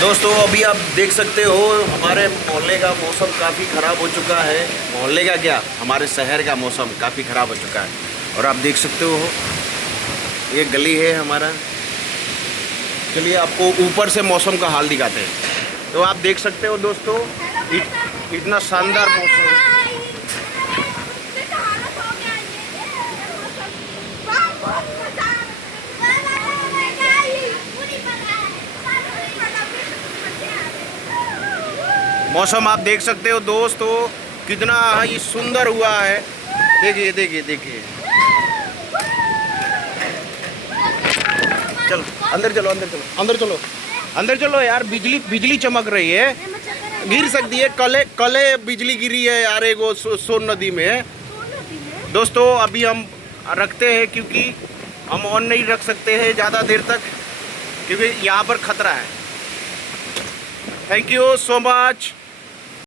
दोस्तों अभी आप देख सकते हो हमारे मोहल्ले का मौसम काफ़ी ख़राब हो चुका है। मोहल्ले का क्या, हमारे शहर का मौसम काफ़ी ख़राब हो चुका है। और आप देख सकते हो ये गली है हमारा। चलिए आपको ऊपर से मौसम का हाल दिखाते हैं। तो आप देख सकते हो दोस्तों इतना शानदार मौसम। मौसम आप देख सकते हो दोस्तों कितना ही सुंदर हुआ है। देखिए देखिए देखिए। चलो अंदर चलो अंदर चलो अंदर चलो अंदर चलो यार। बिजली बिजली चमक रही है, गिर सकती है। कले बिजली गिरी है यार एक वो सोन नदी में। दोस्तों अभी हम रखते हैं क्योंकि हम ऑन नहीं रख सकते हैं ज़्यादा देर तक, क्योंकि यहाँ पर खतरा है। Thank you so much.